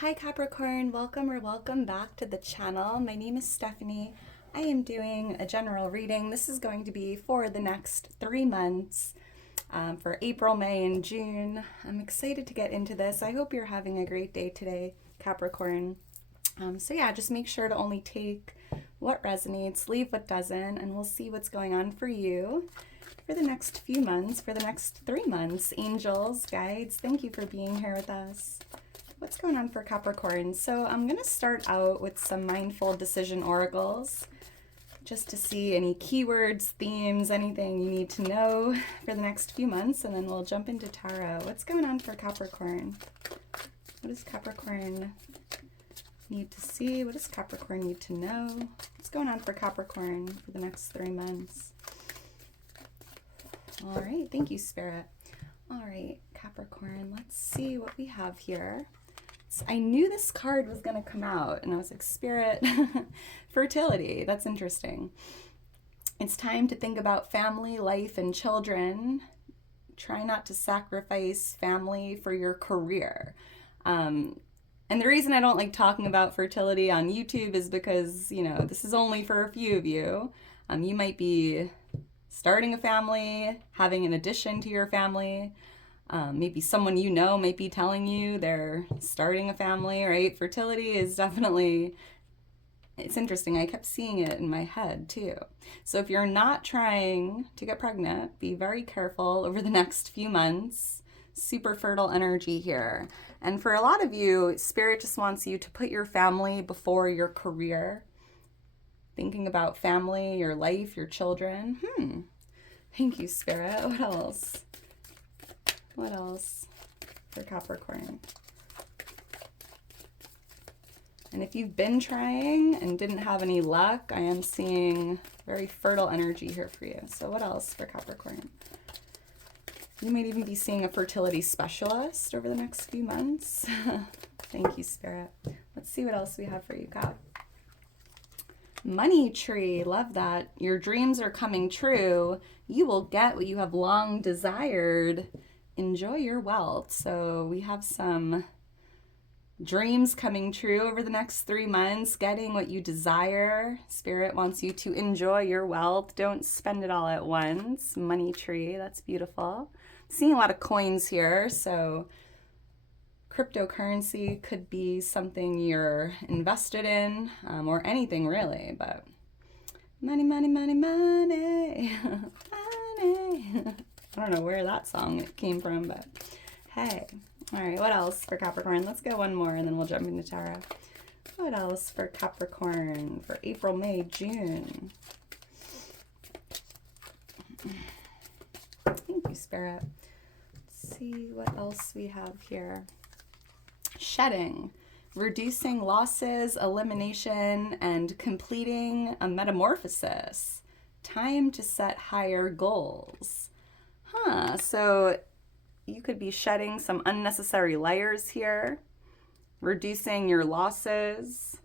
Hi Capricorn, welcome back to the channel. My name is Stephanie. I am doing a general reading. This is going to be for the next 3 months, for April, May, and June. I'm excited to get into this. I hope you're having a great day today, Capricorn. So yeah, just make sure to only take what resonates, leave what doesn't, and we'll see what's going on for you for the next few months, for the next 3 months. Angels, guides, thank you for being here with us. What's going on for Capricorn? So I'm going to start out with some mindful decision oracles just to see any keywords, themes, anything you need to know for the next few months, and then we'll jump into tarot. What's going on for Capricorn? What does Capricorn need to see? What does Capricorn need to know? What's going on for Capricorn for the next 3 months? All right, thank you, Spirit. All right, Capricorn, let's see what we have here. I knew this card was going to come out, and I was like, Spirit, fertility. That's interesting. It's time to think about family, life, and children. Try not to sacrifice family for your career. And the reason I don't like talking about fertility on YouTube is because, this is only for a few of you. You might be starting a family, having an addition to your family. Maybe someone you know might be telling you they're starting a family, right? Fertility is definitely, it's interesting. I kept seeing it in my head too. So if you're not trying to get pregnant, be very careful over the next few months. Super fertile energy here. And for a lot of you, Spirit just wants you to put your family before your career. Thinking about family, your life, your children. Thank you, Spirit. What else? What else for Capricorn? And if you've been trying and didn't have any luck, I am seeing very fertile energy here for you. So what else for Capricorn? You might even be seeing a fertility specialist over the next few months. Thank you, Spirit. Let's see what else we have for you, Cap. Money tree, love that. Your dreams are coming true. You will get what you have long desired. Enjoy your wealth. So we have some dreams coming true over the next 3 months, getting what you desire. Spirit wants you to enjoy your wealth. Don't spend it all at once. Money tree, that's beautiful. Seeing a lot of coins here, so cryptocurrency could be something you're invested in, or anything really, but money, money, money, money, money. I don't know where that song came from, but hey. All right, what else for Capricorn? Let's go one more and then we'll jump into tarot. What else for Capricorn for April, May, June? Thank you, Spirit. Let's see what else we have here. Shedding, reducing losses, elimination, and completing a metamorphosis. Time to set higher goals. So you could be shedding some unnecessary layers here, reducing your losses,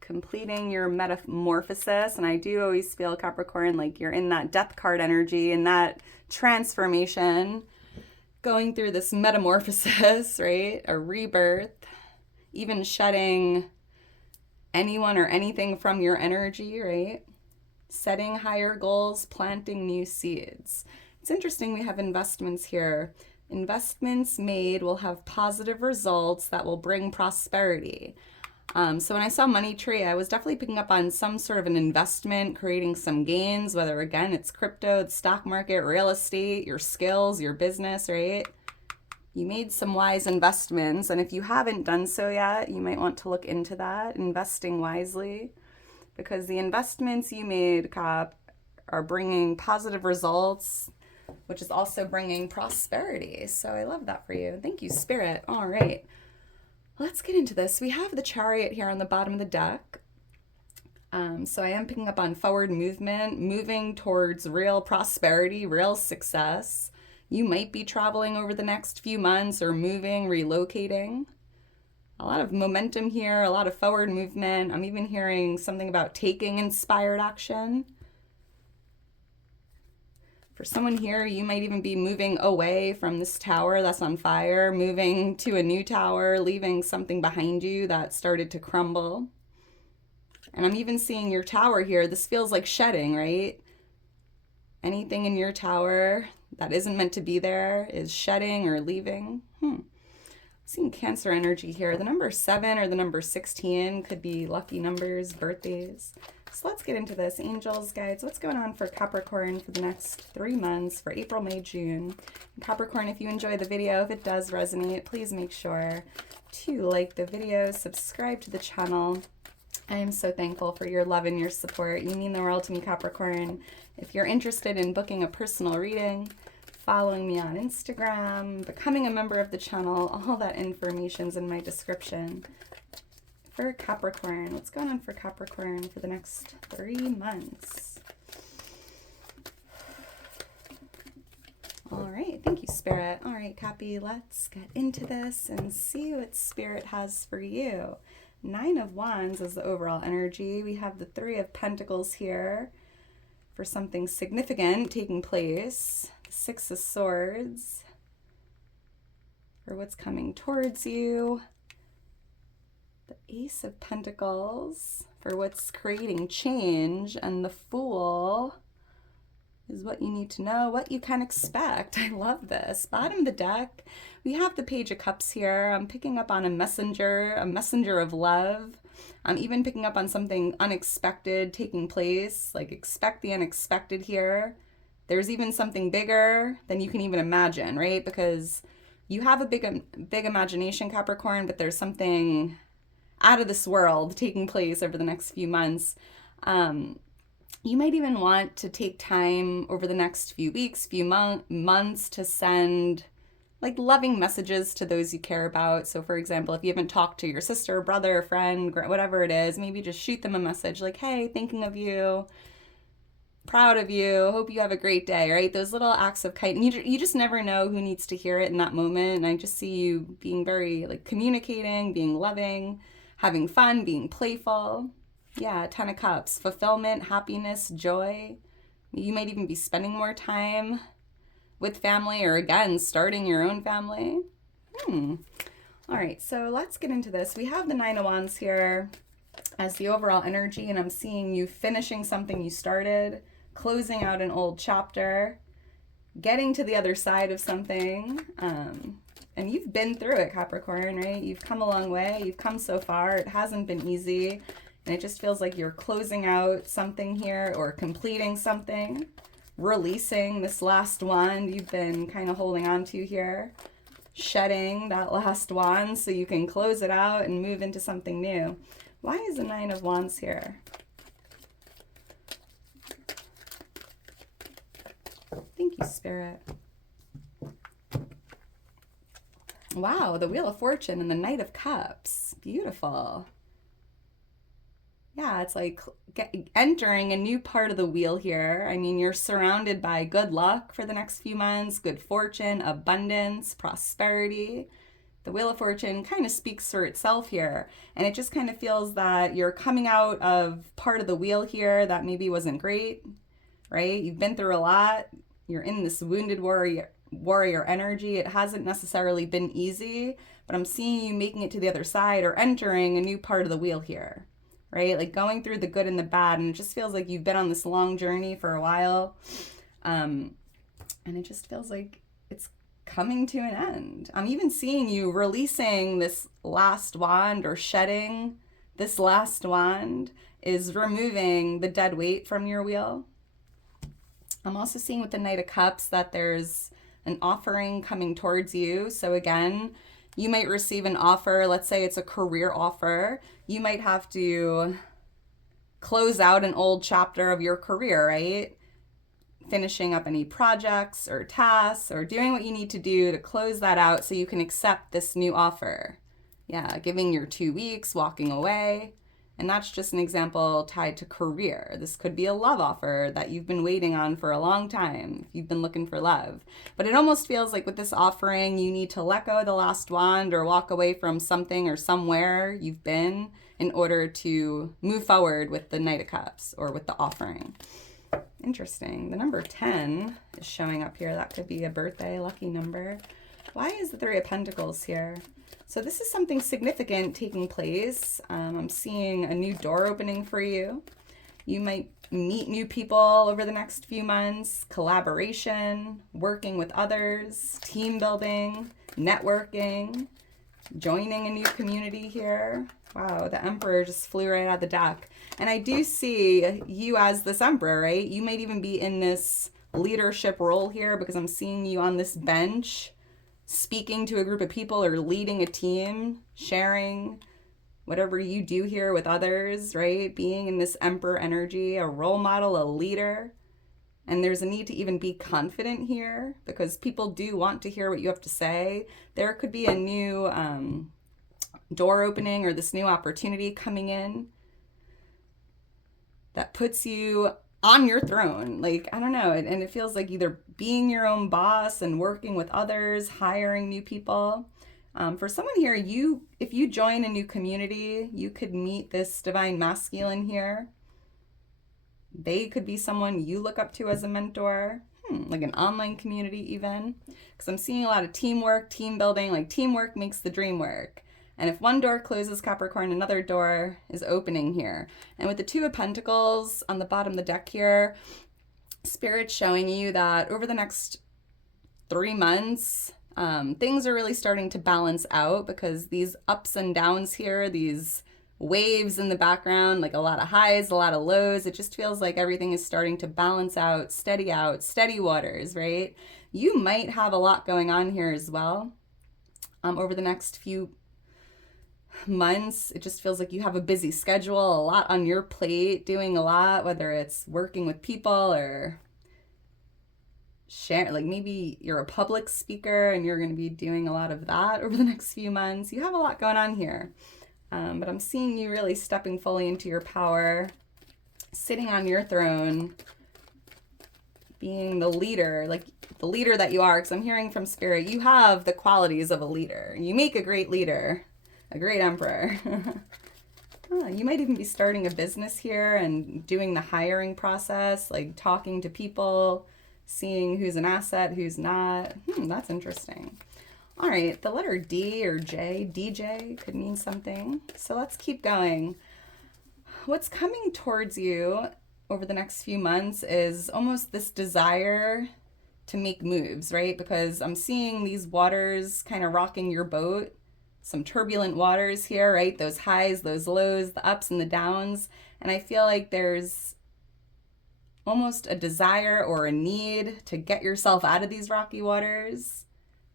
completing your metamorphosis. And I do always feel, Capricorn, like you're in that death card energy and that transformation, going through this metamorphosis, right? A rebirth, even shedding anyone or anything from your energy, right? Setting higher goals, planting new seeds. It's interesting we have investments here. Investments made will have positive results that will bring prosperity. So when I saw money tree, I was definitely picking up on some sort of an investment, creating some gains, whether again, it's crypto, the stock market, real estate, your skills, your business, right? You made some wise investments. And if you haven't done so yet, you might want to look into that, investing wisely, because the investments you made, Cap, are bringing positive results, which is also bringing prosperity. So I love that for you. Thank you, Spirit. All right, let's get into this. We have the Chariot here on the bottom of the deck. So I am picking up on forward movement, moving towards real prosperity, real success. You might be traveling over the next few months or moving, relocating. A lot of momentum here, a lot of forward movement. I'm even hearing something about taking inspired action. For someone here, you might even be moving away from this tower that's on fire, moving to a new tower, leaving something behind you that started to crumble. And I'm even seeing your tower here. This feels like shedding, right? Anything in your tower that isn't meant to be there is shedding or leaving. I'm seeing Cancer energy here. The number 7 or the number 16 could be lucky numbers, birthdays. So let's get into this. Angels, guides, what's going on for Capricorn for the next 3 months, for April, May, June? Capricorn, if you enjoy the video, if it does resonate, please make sure to like the video, subscribe to the channel. I am so thankful for your love and your support. You mean the world to me, Capricorn. If you're interested in booking a personal reading, following me on Instagram, becoming a member of the channel, all that information's in my description. For Capricorn, what's going on for Capricorn for the next 3 months? All right, thank you, Spirit. All right, Cappy, let's get into this and see what Spirit has for you. 9 of Wands is the overall energy. We have the 3 of Pentacles here for something significant taking place. 6 of Swords for what's coming towards you. The Ace of Pentacles for what's creating change, and the Fool is what you need to know, what you can expect. I love this. Bottom of the deck, we have the Page of Cups here. I'm picking up on a messenger of love. I'm even picking up on something unexpected taking place, like expect the unexpected here. There's even something bigger than you can even imagine, right? Because you have a big imagination, Capricorn, but there's something out of this world taking place over the next few months. You might even want to take time over the next few weeks, few months to send like loving messages to those you care about. So for example, if you haven't talked to your sister, brother, friend, whatever it is, maybe just shoot them a message like, hey, thinking of you, proud of you, hope you have a great day, right? Those little acts of kindness. You just never know who needs to hear it in that moment. And I just see you being very like communicating, being loving, having fun, being playful. Yeah, 10 of Cups, fulfillment, happiness, joy. You might even be spending more time with family, or again, starting your own family. All right, so let's get into this. We have the 9 of Wands here as the overall energy, and I'm seeing you finishing something you started, closing out an old chapter, getting to the other side of something. And you've been through it, Capricorn, right? You've come a long way. You've come so far. It hasn't been easy. And it just feels like you're closing out something here, or completing something, releasing this last wand you've been kind of holding on to here, shedding that last wand so you can close it out and move into something new. Why is the 9 of Wands here? Thank you, Spirit. Wow, the Wheel of Fortune and the Knight of Cups. Beautiful. Yeah, it's like entering a new part of the wheel here. I mean, you're surrounded by good luck for the next few months, good fortune, abundance, prosperity. The Wheel of Fortune kind of speaks for itself here. And it just kind of feels that you're coming out of part of the wheel here that maybe wasn't great, right? You've been through a lot. You're in this wounded warrior energy. It hasn't necessarily been easy, but I'm seeing you making it to the other side, or entering a new part of the wheel here. Right? Like going through the good and the bad. And it just feels like you've been on this long journey for a while. And it just feels like it's coming to an end. I'm even seeing you releasing this last wand, or shedding this last wand is removing the dead weight from your wheel. I'm also seeing with the Knight of Cups that there's an offering coming towards you. So again, you might receive an offer. Let's say it's a career offer. You might have to close out an old chapter of your career, right? Finishing up any projects or tasks, or doing what you need to do to close that out so you can accept this new offer. Yeah, giving your 2 weeks, walking away. And that's just an example tied to career. This could be a love offer that you've been waiting on for a long time, if you've been looking for love. But it almost feels like with this offering, you need to let go of the last wand, or walk away from something or somewhere you've been in order to move forward with the Knight of Cups, or with the offering. Interesting. The number 10 is showing up here. That could be a birthday, lucky number. Why is the Three of Pentacles here? So this is something significant taking place. I'm seeing a new door opening for you. You might meet new people over the next few months, collaboration, working with others, team building, networking, joining a new community here. Wow, the Emperor just flew right out of the deck. And I do see you as this Emperor, right? You might even be in this leadership role here because I'm seeing you on this bench, speaking to a group of people or leading a team, sharing whatever you do here with others, right? Being in this Emperor energy, a role model, a leader. And there's a need to even be confident here because people do want to hear what you have to say. There could be a new door opening or this new opportunity coming in that puts you on your throne. Like, I don't know. And it feels like either being your own boss and working with others, hiring new people. For someone here, if you join a new community, you could meet this divine masculine here. They could be someone you look up to as a mentor, like an online community even. Because I'm seeing a lot of teamwork, team building, like teamwork makes the dream work. And if one door closes, Capricorn, another door is opening here. And with the Two of Pentacles on the bottom of the deck here, Spirit's showing you that over the next 3 months, things are really starting to balance out because these ups and downs here, these waves in the background, like a lot of highs, a lot of lows. It just feels like everything is starting to balance out, steady waters, right? You might have a lot going on here as well. Over the next few months, it just feels like you have a busy schedule, a lot on your plate, doing a lot, whether it's working with people or share, like maybe you're a public speaker and you're going to be doing a lot of that over the next few months. You have a lot going on here. But I'm seeing you really stepping fully into your power, sitting on your throne, being the leader, like the leader that you are, because I'm hearing from Spirit, you have the qualities of a leader. You make a great leader, a great Emperor. You might even be starting a business here and doing the hiring process, like talking to people, seeing who's an asset, who's not. That's interesting. All right, the letter D or J, DJ could mean something. So let's keep going. What's coming towards you over the next few months is almost this desire to make moves, right? Because I'm seeing these waters kind of rocking your boat, some turbulent waters here, right? Those highs, those lows, the ups and the downs. And I feel like there's almost a desire or a need to get yourself out of these rocky waters,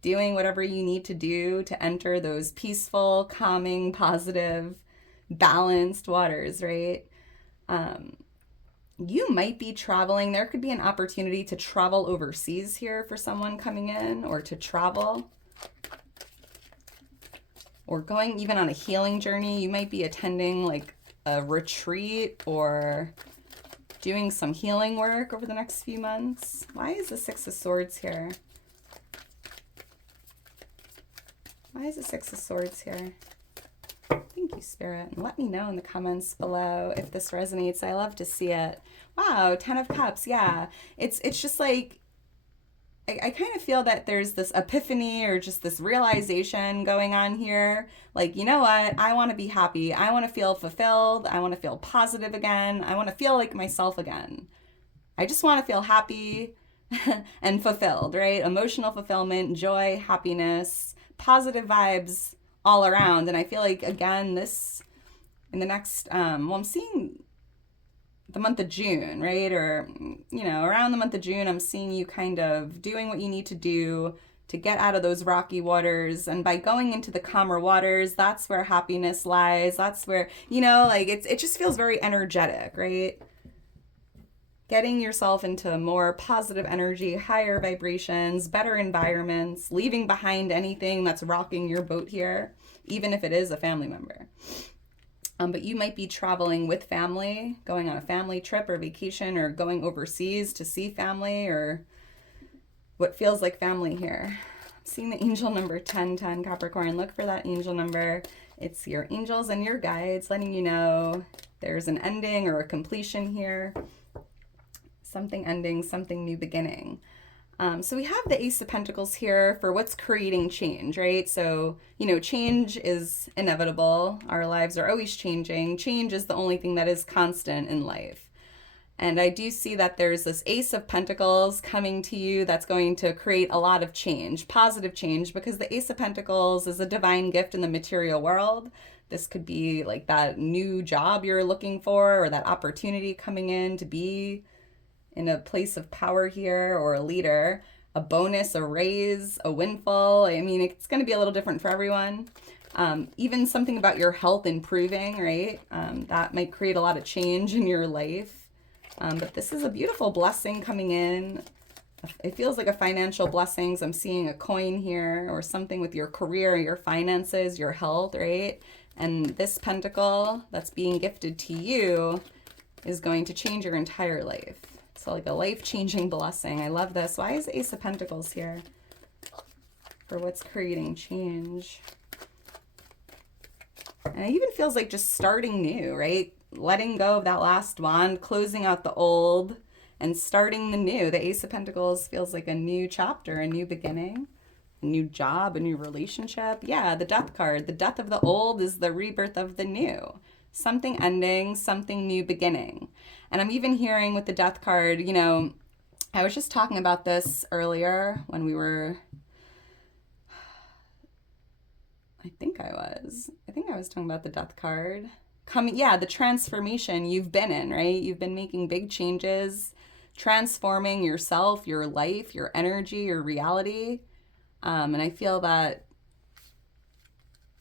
doing whatever you need to do to enter those peaceful, calming, positive, balanced waters, right? You might be traveling. There could be an opportunity to travel overseas here for someone coming in, or to travel, or going even on a healing journey. You might be attending like a retreat or doing some healing work over the next few months. Why is the Six of Swords here? Why is the Six of Swords here? Thank you, Spirit. And let me know in the comments below if this resonates. I love to see it. Wow, 10 of Cups. Yeah. It's just like, I kind of feel that there's this epiphany or just this realization going on here. Like, you know what? I want to be happy. I want to feel fulfilled. I want to feel positive again. I want to feel like myself again. I just want to feel happy and fulfilled, right? Emotional fulfillment, joy, happiness, positive vibes all around. And I feel like, again, this in the next, I'm seeing the month of June, right? Or, around the month of June, I'm seeing you kind of doing what you need to do to get out of those rocky waters. And by going into the calmer waters, that's where happiness lies. That's where, it just feels very energetic, right? Getting yourself into more positive energy, higher vibrations, better environments, leaving behind anything that's rocking your boat here, even if it is a family member. But you might be traveling with family, going on a family trip or vacation, or going overseas to see family, or what feels like family here. I'm seeing the angel number 1010, Capricorn. Look for that angel number. It's your angels and your guides letting you know there's an ending or a completion here. something ending, something new beginning. So we have the Ace of Pentacles here for what's creating change, right? So, change is inevitable. Our lives are always changing. Change is the only thing that is constant in life. And I do see that there's this Ace of Pentacles coming to you that's going to create a lot of change, positive change, because the Ace of Pentacles is a divine gift in the material world. This could be like that new job you're looking for, or that opportunity coming in to be in a place of power here, or a leader, a bonus, a raise, a windfall. I mean, it's going to be a little different for everyone. Even something about your health improving, right? That might create a lot of change in your life. But this is a beautiful blessing coming in. It feels like a financial blessing. I'm seeing a coin here, or something with your career, your finances, your health, right? And this pentacle that's being gifted to you is going to change your entire life. So like a life-changing blessing. I love this. Why is Ace of Pentacles here? For what's creating change. And it even feels like just starting new, right? Letting go of that last wand, closing out the old, and starting the new. The Ace of Pentacles feels like a new chapter, a new beginning, a new job, a new relationship. Yeah, the Death card. The death of the old is the rebirth of the new. Something ending, something new beginning. And I'm even hearing with the Death card, I was just talking about this earlier when we were, I think I was talking about the Death card. The transformation you've been in, right? You've been making big changes, transforming yourself, your life, your energy, your reality. And I feel that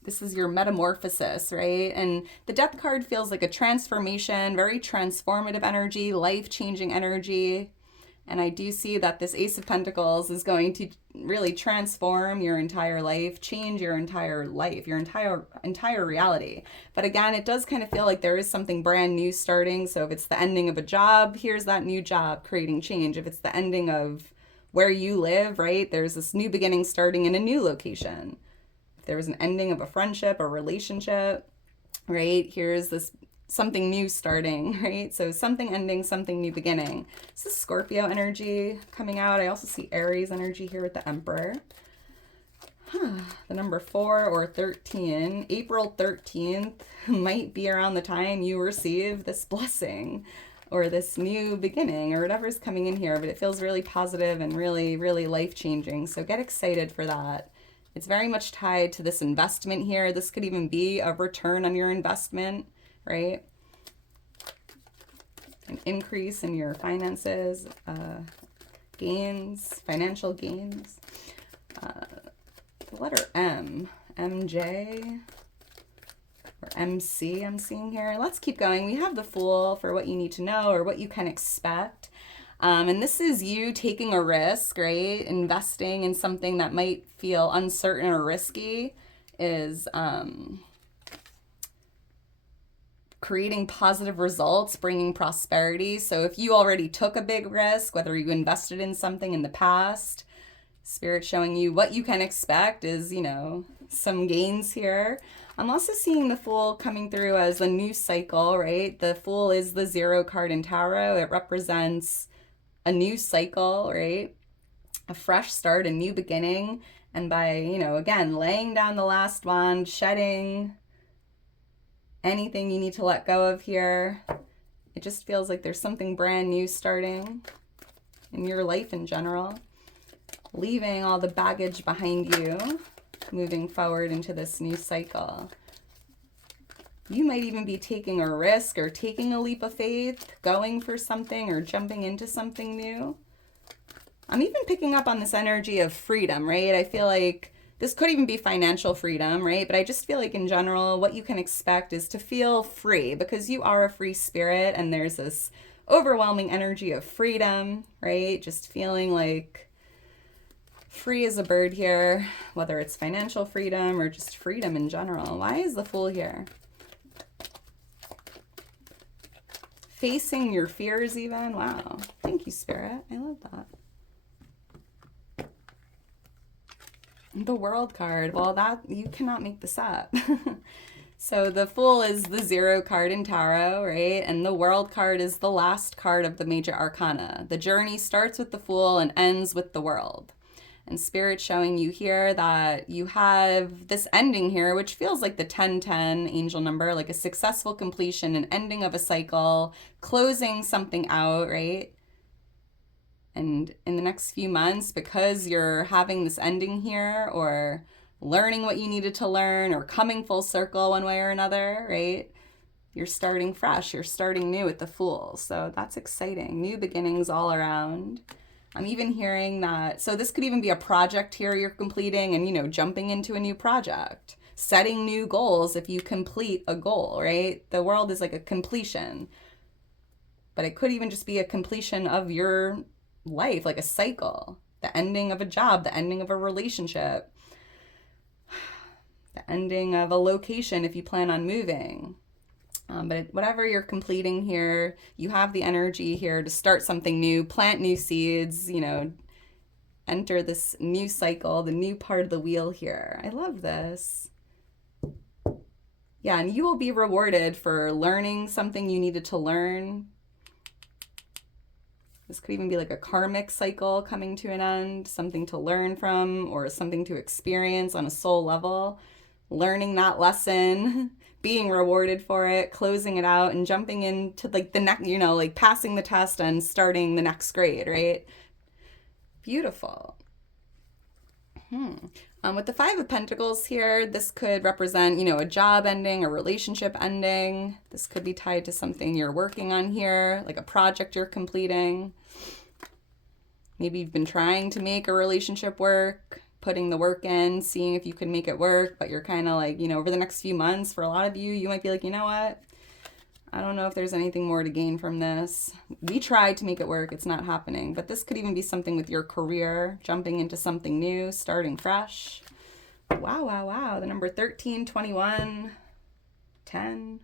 this is your metamorphosis, right? And the Death card feels like a transformation, very transformative energy, life-changing energy. And I do see that this Ace of Pentacles is going to really transform your entire life, change your entire life, your entire reality. But again, it does kind of feel like there is something brand new starting. So if it's the ending of a job, here's that new job creating change. If it's the ending of where you live, right? There's this new beginning starting in a new location. There was an ending of a friendship, a relationship, right? Here's this something new starting, right? So something ending, something new beginning. This is Scorpio energy coming out. I also see Aries energy here with the Emperor. The number 4 or 13, April 13th might be around the time you receive this blessing or this new beginning or whatever's coming in here, but it feels really positive and really, really life-changing. So get excited for that. It's very much tied to this investment here. This could even be a return on your investment, right? An increase in your finances, gains, financial gains. The letter M, MJ, or MC I'm seeing here. Let's keep going. We have the Fool for what you need to know or what you can expect. And this is you taking a risk, right? Investing in something that might feel uncertain or risky is creating positive results, bringing prosperity. So if you already took a big risk, whether you invested in something in the past, Spirit showing you what you can expect is, some gains here. I'm also seeing the Fool coming through as a new cycle, right? The Fool is the 0 card in tarot. It represents a new cycle, right? A fresh start, a new beginning. And by, again, laying down the last wand, shedding anything you need to let go of here, it just feels like there's something brand new starting in your life in general. Leaving all the baggage behind you, moving forward into this new cycle. You might even be taking a risk or taking a leap of faith, going for something or jumping into something new. I'm even picking up on this energy of freedom, right? I feel like this could even be financial freedom, right? But I just feel like in general, what you can expect is to feel free because you are a free spirit and there's this overwhelming energy of freedom, right? Just feeling like free as a bird here, whether it's financial freedom or just freedom in general. Why is the Fool here? Facing your fears even. Wow. Thank you, Spirit. I love that. The World card. Well, that you cannot make this up. So the Fool is the 0 card in Tarot, right? And the World card is the last card of the major arcana. The journey starts with the Fool and ends with the World. And Spirit's showing you here that you have this ending here, which feels like the 1010 angel number, like a successful completion, an ending of a cycle, closing something out, right? And in the next few months, because you're having this ending here, or learning what you needed to learn, or coming full circle one way or another, right? You're starting fresh, you're starting new with the Fool. So that's exciting. New beginnings all around. I'm even hearing that, so this could even be a project here you're completing and, you know, jumping into a new project, setting new goals if you complete a goal, right? The World is like a completion, but it could even just be a completion of your life, like a cycle, the ending of a job, the ending of a relationship, the ending of a location if you plan on moving. But whatever you're completing here, you have the energy here to start something new, plant new seeds, you know, enter this new cycle, the new part of the wheel here. I love this. Yeah, and you will be rewarded for learning something you needed to learn. This could even be like a karmic cycle coming to an end, something to learn from, or something to experience on a soul level. Learning that lesson, being rewarded for it, closing it out, and jumping into like the next, you know, like passing the test and starting the next grade, right? Beautiful. With the 5 of Pentacles here, this could represent, you know, a job ending, a relationship ending. This could be tied to something you're working on here, like a project you're completing. Maybe you've been trying to make a relationship work, putting the work in, seeing if you can make it work, but you're kind of like, you know, over the next few months, for a lot of you, you might be like, you know what? I don't know if there's anything more to gain from this. We tried to make it work. It's not happening. But this could even be something with your career, jumping into something new, starting fresh. Wow, wow, wow. The number 13, 21, 10,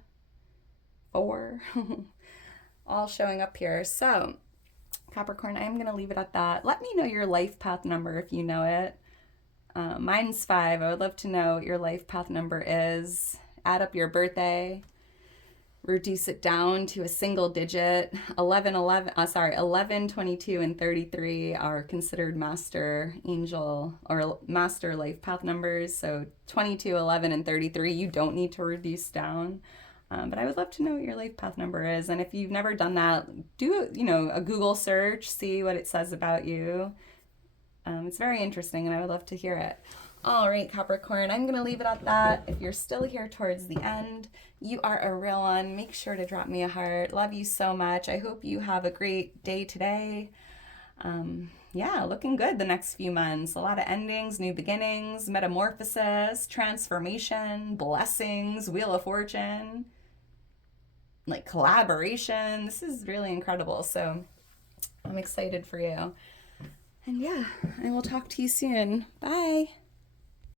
4, all showing up here. So, Capricorn, I'm going to leave it at that. Let me know your life path number if you know it. Mine's 5. I would love to know what your life path number is. Add up your birthday. Reduce it down to a single digit. 11, 22, and 33 are considered master angel or master life path numbers. So 22, 11, and 33, you don't need to reduce down. But I would love to know what your life path number is. And if you've never done that, do, you know, a Google search, see what it says about you. It's very interesting, and I would love to hear it. All right, Capricorn, I'm going to leave it at that. If you're still here towards the end, you are a real one. Make sure to drop me a heart. Love you so much. I hope you have a great day today. Yeah, looking good the next few months. A lot of endings, new beginnings, metamorphosis, transformation, blessings, Wheel of Fortune, like collaboration. This is really incredible. So I'm excited for you. And yeah, I will talk to you soon. Bye.